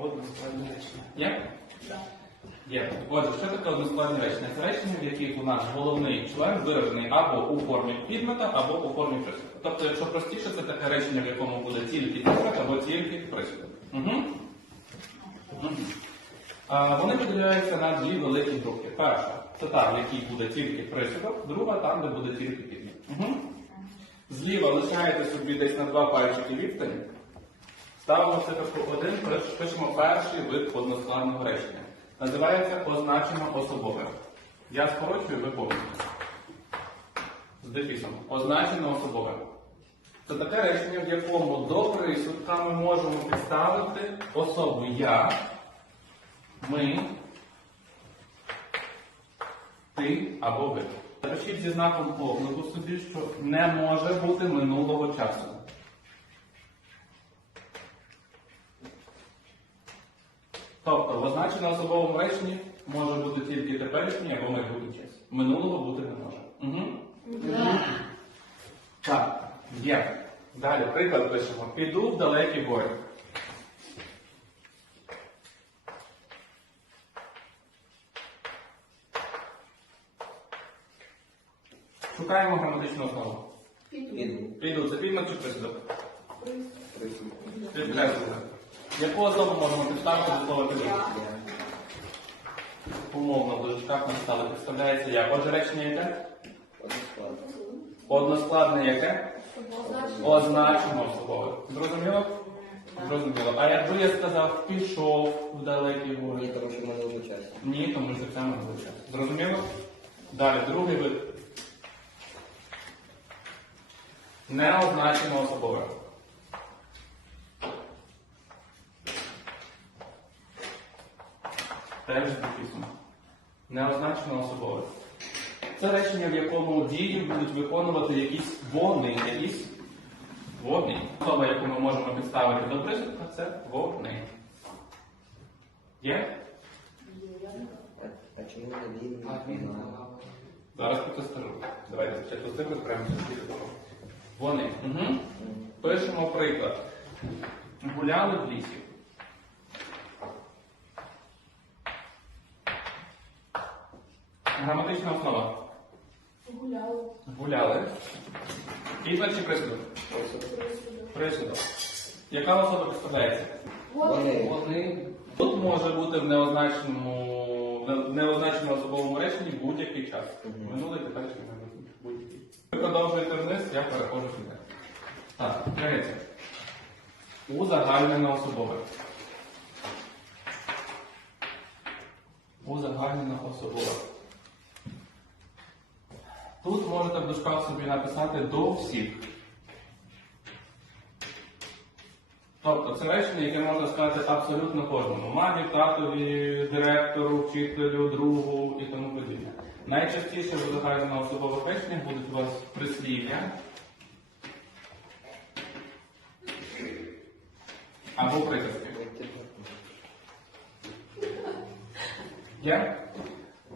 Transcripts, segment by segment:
Односкладні речення. Є? Є. Отже, що таке односкладні речення? Це речення, в яких у нас головний член виражений або у формі підмета, або у формі присудка. Тобто, якщо простіше, це таке речення, в якому буде тільки підмет або тільки присудок. Угу. А, Вони поділяються на дві великі групи. Перша це та, в якій буде тільки присудок, друга там, де буде тільки підмет. Угу. Зліва лишаєте собі десь на два пальчики відстані. Ставимо циферку 1, пишемо перший вид односкладного речення. Називається означено особове. Я скорочую, ви помните. З дефісом. Означено особове. Це таке речення, в якому до присудка ми можемо підставити особу я, ми, ти або ви. Запишіть зі знаком оклику собі, що не може бути минулого часу. Означено особовому реченні може бути тільки теперішній або майбутній час. Минулого бути не може. Угу. Так, є. Далі приклад пишемо. Піду в далекі гори. Шукаємо граматичну основу. Піду. Піду, це підмет чи присудок? Підкреслюємо. Яку особу можемо підставити до слова піду? Умовно, в дужках написали, представляється як. Отже, речення яке? Односкладне яке? Означено особове. Зрозуміло? Зрозуміло. А якби я сказав, пішов в далекі гори? Ні, тому що в минулому часі. Ні, тому що це минулий час. Зрозуміло? Далі, другий вид. Неозначено особове. Теж з дефісом. Неозначено особове. Це речення, в якому дії будуть виконувати якісь вони, якісь вони. Особа, яку ми можемо підставити до присудка, це вони. Є? А, чому не він? Зараз потестирую. Давайте спочатку цифри до. Вони. Угу. Пишемо приклад. Гуляли в лісі. Граматична основа. Гуляли. Гуляли. Підмет чи присудок? Присудок. Яка особа представляється? Вони. Вони. Тут може бути в неозначеному, в неозначеному особовому реченні будь-який час. Минулий, теперішній. Будь-який. Ви продовжуєте вниз, я переходжу сюди. Так, третє. Узагальнене особове. Узагальнене особове. Тут можете в дужках собі написати до всіх. Тобто це речення, яке можна сказати абсолютно кожному. Мамі, татові, директору, вчителю, другу і тому подібне. Найчастіше в загальному особових реченнях будуть у вас прислів'я або приказки. Є?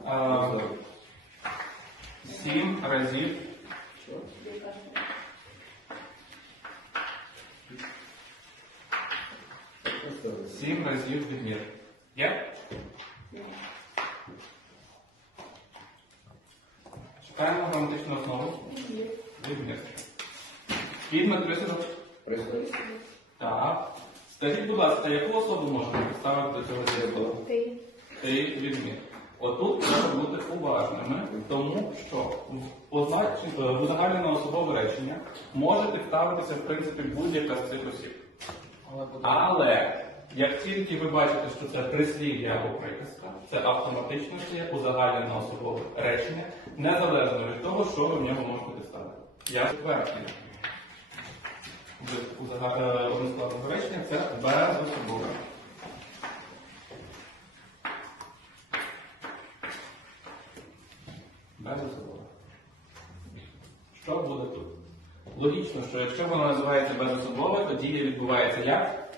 А, сім разів сім разів відмір. Є? Шукаємо граматичну основу. Відмір. Підмет присудок. присутні. Так. Скажіть, будь ласка, яку особу можна підставити до цього діалогу? Ти. Ти відмір. Отут треба бути уважними, тому що в е, узагальнене особове речення може підставитися, в принципі, будь-яка з цих осіб. Але як тільки ви бачите, що це прислів'я або приказка, це автоматично є узагальнене особове речення, незалежно від того, що ви в нього можете підставити. Я підтверджую. У односкладного речення це безособове. Безособове. Що буде тут? Логічно, що якщо воно називається безособове, то дія відбувається як?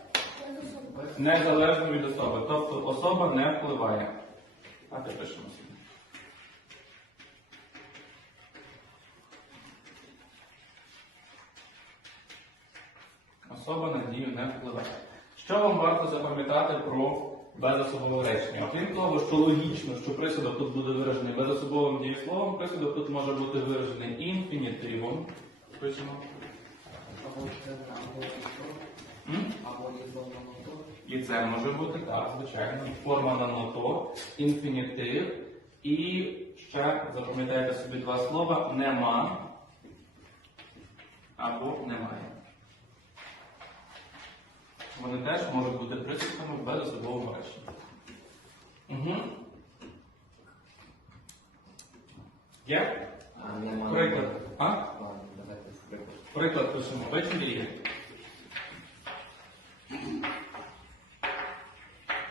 Незалежно від особи. Тобто особа не впливає. А ти пишемо собі. Особа на дію не впливає. Що вам варто запам'ятати про безособове речення? Окрім того, що логічно, що присудок тут буде виражений безособовим дієсловом, присудок тут може бути виражений інфінітивом. Пишемо. І це може бути так, звичайно. Форма на ното, інфінітив. І ще запам'ятайте собі два слова нема або немає. Вони теж можуть бути присудками в безособовому реченні. Угу. Є? Приклад. А? Приклад. Пишемо. Вечір діє.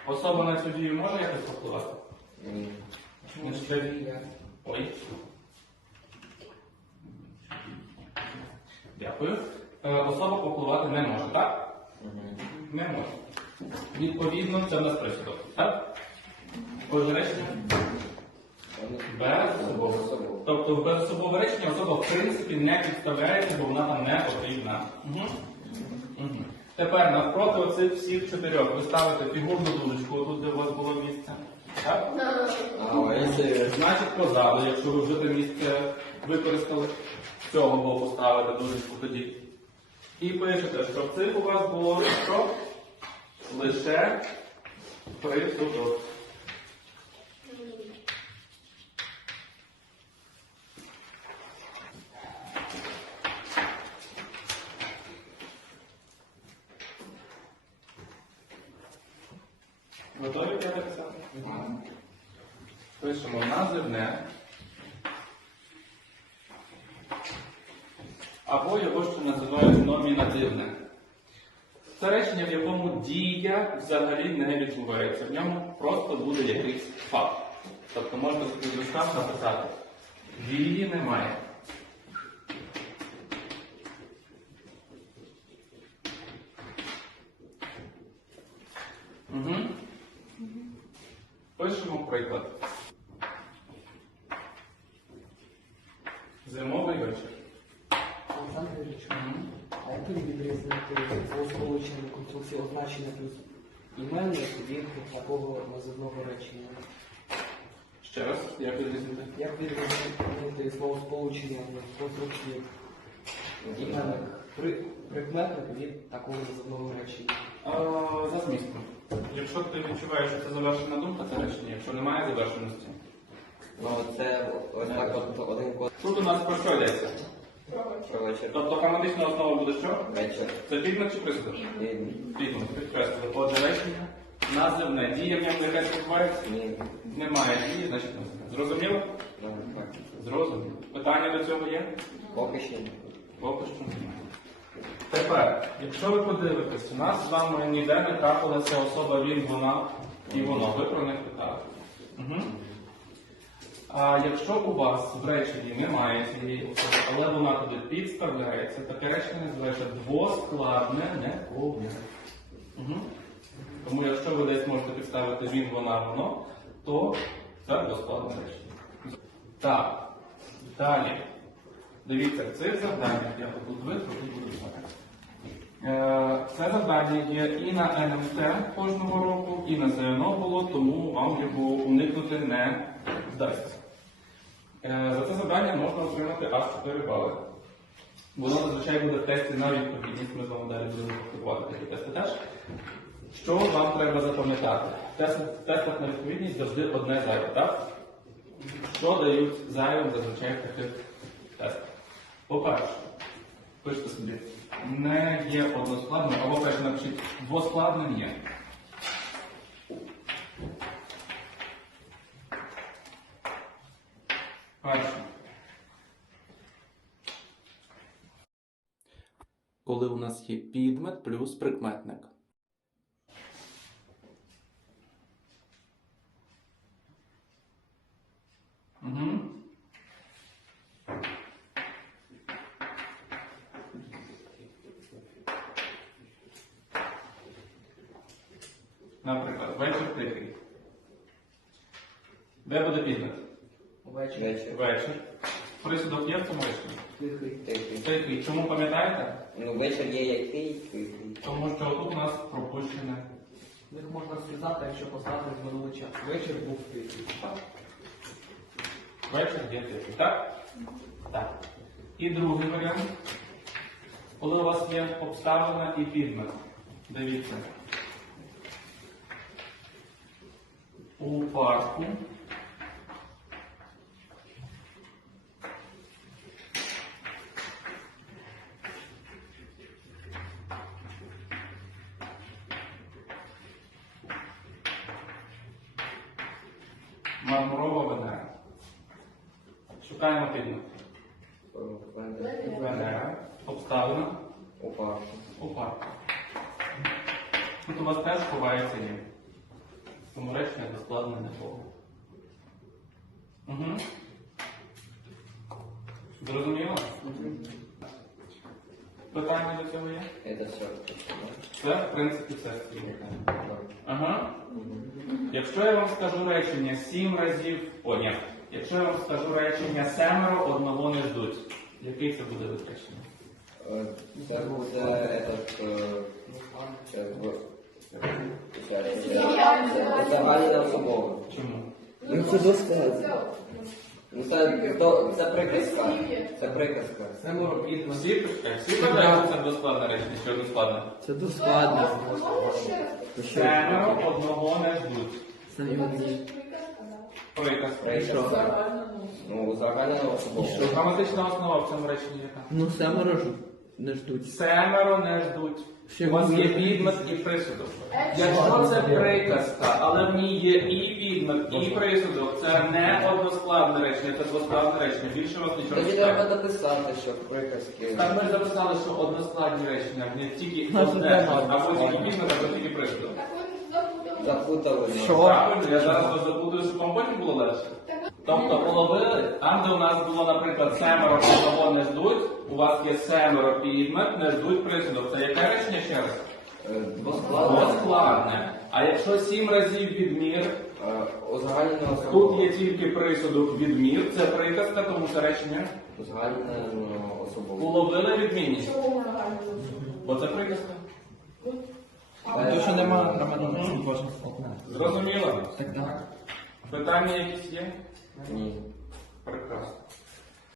Особа на цю дію може якось впливати? Ні. Ой. Дякую. Е, Особа попливати не може, так? Не може. Відповідно, це в нас присудок. Так? Отже, речення без особового. Тобто в безособове речення особа в принципі не підставляється, бо вона там не потрібна. Угу. Угу. Тепер навпроти оцих всіх чотирьох ви ставите фігурну дужечку, тут де у вас було місце. Так? Значить, позаду, якщо ви вже те місце використали, з цього боку ставите дужечку тоді. І пишете, що в цих у вас було що? Лише присудок. Готові для написати? Пишемо називне. Або його ще називають номінативне. Це речення, в якому дія взагалі не відбувається. В ньому просто буде якийсь факт. Тобто можна в листах написати. Дії немає. Угу. Пишемо приклад. Зимовий вечір. Олександр Юрійович, а як ви відрізнити словосполучення конструкції означення плюс іменник від такого називного речення? Ще раз, як відрізнити? Як відрізнити словосполучення конструкції іменник при, прикметник від такого називного речення? А, за змістом. Якщо ти відчуваєш, що це завершена думка, це речення. Якщо немає завершеності. Ну, це ось так от один код Тут у нас про що йдеться? Про вечір. Тобто граматична основа буде що? Вечір. Це підмет чи присудок? Ні. Підмет, підкреслили. Отже, речення. Називне. Дія в ньому якась відбувається? Ні. Немає дії, значить називне. Зрозуміло? Так. Зрозуміло. Питання до цього є? Поки що ні. Поки що немає. Тепер, якщо ви подивитесь, у нас з вами ніде не трапилася особа він, вона і воно. Ви про них питали. Угу. А якщо у вас в реченні немає цієї особи, але вона туди підставляється, таке речення називається двоскладне неповне. Угу. Тому якщо ви десь можете підставити він, вона, воно, то це двоскладне речення. Так, далі. Дивіться, в цих завданнях, я тут витру і буду писати. Е, Це завдання є і на НМТ кожного року, і на ЗНО було, тому вам його уникнути не вдасться. Е, За це завдання можна отримати аж 4 бали. Воно зазвичай буде в тесті на відповідність, ми з вами далі будемо практикувати такі тести теж. Що вам треба запам'ятати? В тестах на відповідність завжди одне зайве, так? Що дають зайвим зазвичай в таких тестах? По-перше, пишете собі, не є односкладним, або перше напишіть, двоскладним є. Перше. Коли у нас є підмет плюс прикметник. Угу. Наприклад, вечір тихий. Де буде підмет? Вечір. Вечір. Присудок є в цьому реченні? Тихий. Тихий. Тихий. Чому пам'ятаєте? Ну, вечір є який, тихий. Тому що тут у нас пропущене. Їх можна зв'язати, якщо поставити з минулий час. Вечір був тихий. Так. Вечір є тихий, так? Так. І другий варіант. Коли у вас є обставина і підмет. Дивіться. У парку мармурова Венера. Шукаємо підмет. Венера. Обставина у парку. Тут у вас теж ховається ні. Тому речення доскладне не було. Угу. Зрозуміло? Питання до цього є? Это все. Це, в принципі, все з. Ага. Якщо я вам скажу речення сім разів. О, ні. Якщо я вам скажу речення семеро одного не ждуть, який це буде вид речення? Це буде Це. Загальне особове. Чому? Ну це доскладно. Ну це, то, це приказка. Це приказка. Семеро підмет. Всі, е, всі що це доскладне речення, що доскладне. Це доскладно. Семеро одного не ждуть. Самі мені. Приказка. Приказка. Ну, загальне особове. Граматична основа в цьому реченні яка? Ну, семеро ж не ждуть. Семеро не ждуть. Ще У вас є буде. підмет і присудок. Якщо це приказка, але в ній є і підмет, і присудок, це не односкладне речення, це двоскладне речення. Більше вас нічого не Тоді треба дописати, що приказки. Так ми ж записали, що односкладні речення, не тільки одне, або тільки підмет, або тільки присудок. Запутали. Що? Правильно, я зараз вас запутую, щоб вам потім було легше. Тобто половили, там, де у нас було, наприклад, семеро одного не ждуть, у вас є семеро підмет, не ждуть присудок. Це яке речення ще раз? Е, Двоскладне. А якщо сім разів відмір, Е, тут є тільки присудок відмір, це приказка, тому це речення. Узагальнене ну, особове. Уловили відмінність. Бо це приказка. То, що нема граматичного кожен складне. Зрозуміло? Так, так. Питання якісь є? Ні. Прекрасно.